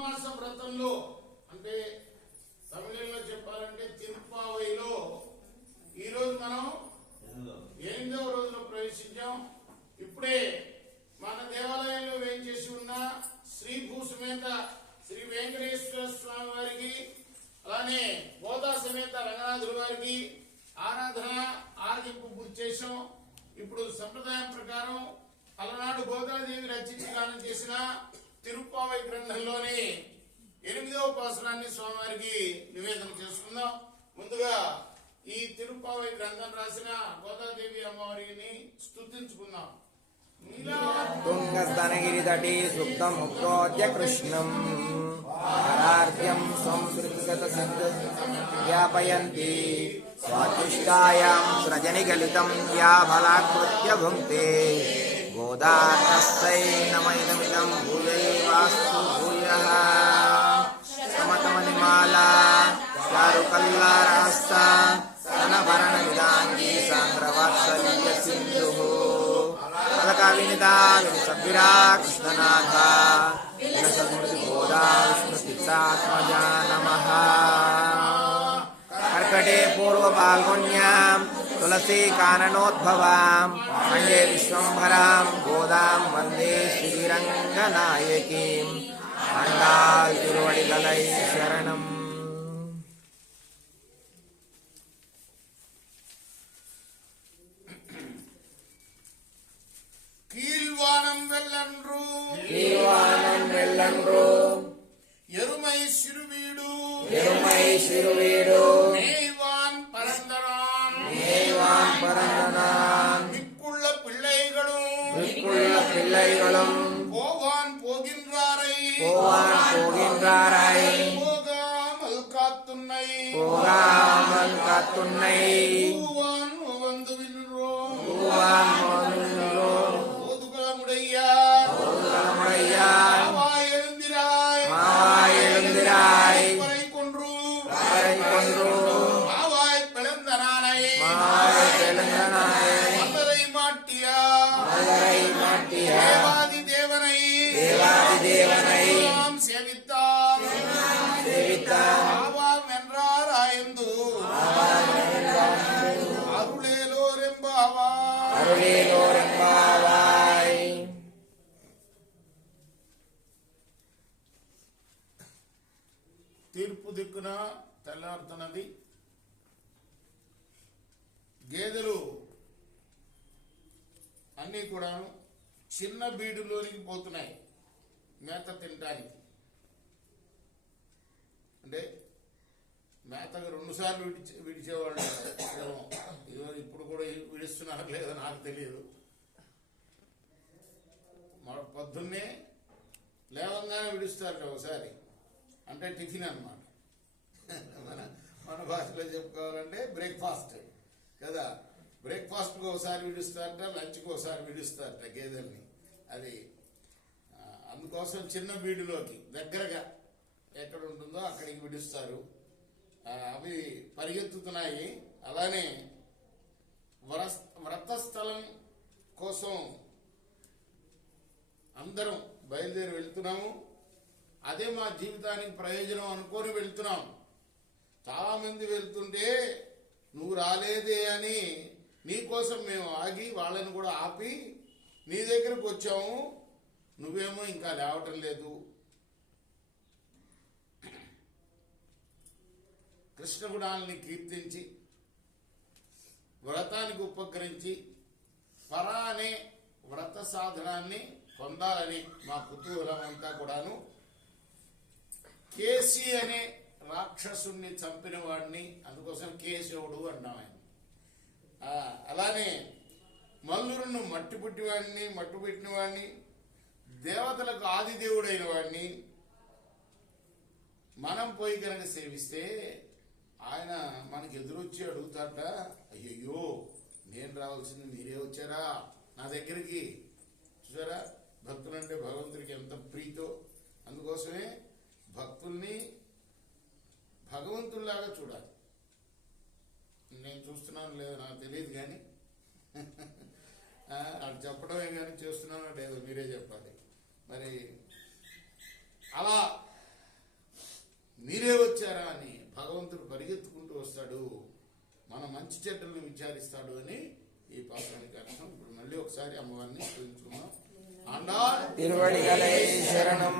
ధనుర్మాస వ్రతంలో అంటే తమిళంలో చెప్పాలంటే తిరుప్పావైలో ఈరోజు మనం 8వ రోజులో ప్రవేశించాం. ఇప్పుడే మన దేవాలయంలో వేయించేసి ఉన్న శ్రీ భూసమేత శ్రీ వెంకటేశ్వర స్వామి వారికి అలానే గోదా సమేత రంగనాథుల వారికి ఆరాధన ఆరగింపు పూర్తి చేశాం. ఇప్పుడు సంప్రదాయం ప్రకారం అలనాడు గోదాదేవి రచించి గానం చేసిన తిరుప్పావై గ్రంథంలోని 8వ పాసురాన్ని స్వామివారికి నివేదన చేసుకుందాం. ముందుగా ఈ తిరుప్పావై గ్రంథం రాసిన గోదాదేవి అమ్మవారిని స్తుతించుకుందాం. తుంగస్తనగిరితటే సుప్తం ముక్తోద్య కృష్ణం హరార్ఘ్యం సంస్కృతిగత సిద్ధ వ్యాపయంతి స్వాతిష్టాయాం సృజనిగలితం యా ఫలాకృత్య భుంక్తే గోదా తస్సై నమైదమిదం భూయైవాస్తు భూయః సమతమనిమాలా చారుకల్లారహస్త స్తనభరణ విదాంగీ సాంద్రవాత్సల్య సింధుః సద్విరా కృష్ణనాథ వినసస్మృతి గోదా విష్ణుతిత్సాత్మజా నమః. కర్కటే పూర్వ పాల్గొన్యాం తులసీ కాననోద్భవాం మండే విశ్వంభరాం గోదాం వందే శ్రీరంగనాయకీం. మండాల్ తిరువడిగలై శరణం. கீழ்வானம் வெல்லன்று கீழ்வானம் வெல்லன்று எருமை சிறுவீடு எருமை சிறுவீடு மேய்வான் பரந்தரான் மேய்வான் பரந்தனான் மிக்குள்ள பிள்ளைகளும் மிக்குள்ள பிள்ளைகளும் போவான் போகின்றாரை போவான் போகின்றாரை போகாமல் காத்துன்னை போகாமல் காத்துன்னை பூவான் வந்து விழுறோம் பூவான் போகின்றோம் மாவாய் எழுந்திராய் பறை கொன்று மாவாய் பிளந்தனானை மலரை மாட்டியா தேவாதி தேவனை நாம் சேவித்தார் மாவாம் என்றார் ஆயந்து அருளேலோரெம்பாவாய். తీర్పు దిక్కున తెల్లారుతున్నది. గేదెలు అన్నీ కూడా చిన్న బీడులోనికి పోతున్నాయి మేత తినడానికి. అంటే మేతగా 2 సార్లు విడిచేవాళ్ళు. ఇప్పుడు కూడా విడుస్తున్నారు లేదో నాకు తెలియదు. పొద్దున్నే లేవంగానే విడుస్తారు ఒకసారి, అంటే టిఫిన్ అన్నమాట. మన భాషలో చెప్పుకోవాలంటే బ్రేక్ఫాస్ట్ కదా. బ్రేక్ఫాస్ట్కి ఒకసారి విడుస్తారట, లంచ్కి ఒకసారి విడుస్తారట గేదెల్ని. అది అందుకోసం చిన్న బీడులోకి దగ్గరగా ఎక్కడ ఉంటుందో అక్కడికి విడుస్తారు. అవి పరిగెత్తుతున్నాయి. అలానే వ్రతస్థలం కోసం అందరం బయలుదేరి వెళ్తున్నాము. అదే మా జీవితానికి ప్రయోజనం అనుకొని వెళ్తున్నాం. చాలా మంది వెళ్తుంటే నువ్వు రాలేదే అని నీకోసం మేము ఆగి వాళ్ళని కూడా ఆపి నీ దగ్గరకు వచ్చాము, నువ్వేమో ఇంకా లేవటం లేదు. కృష్ణ గుణాలని కీర్తించి వ్రతానికి ఉపకరించి పరా అనే వ్రత సాధనాన్ని పొందాలని మా కుతూహలం అంతా కూడాను. కేసి అనే రాక్షసుణ్ణి చంపిన వాడిని అందుకోసం కేశవుడు అన్నాం ఆయన. అలానే మల్లురును మట్టుపెట్టిన వాడిని దేవతలకు ఆదిదేవుడైన వాడిని మనం పోయి కనుక సేవిస్తే ఆయన మనకి ఎదురొచ్చి అడుగుతాట, అయ్యయ్యో నేను రావాల్సింది మీరే వచ్చారా నా దగ్గరికి. చూసారా భక్తులంటే భగవంతుడికి ఎంత ప్రీతో. అందుకోసమే భక్తుల్ని భగవంతుల్లాగా చూడాలి. నేను చూస్తున్నాను లేదో నాకు తెలియదు కానీ అది చెప్పడమే కానీ చేస్తున్నానో లేదో మీరే చెప్పాలి. మరి అలా భగవంతుడు పరిగెత్తుకుంటూ వస్తాడు, మన మంచి చెడ్డలను విచారిస్తాడు అని ఈ పాత్రానికి అర్థం. ఇప్పుడు మళ్ళీ ఒకసారి అమ్మవారిని చూపించుకున్నాం. ఆండాళ్ తిరువడిగలై శరణం.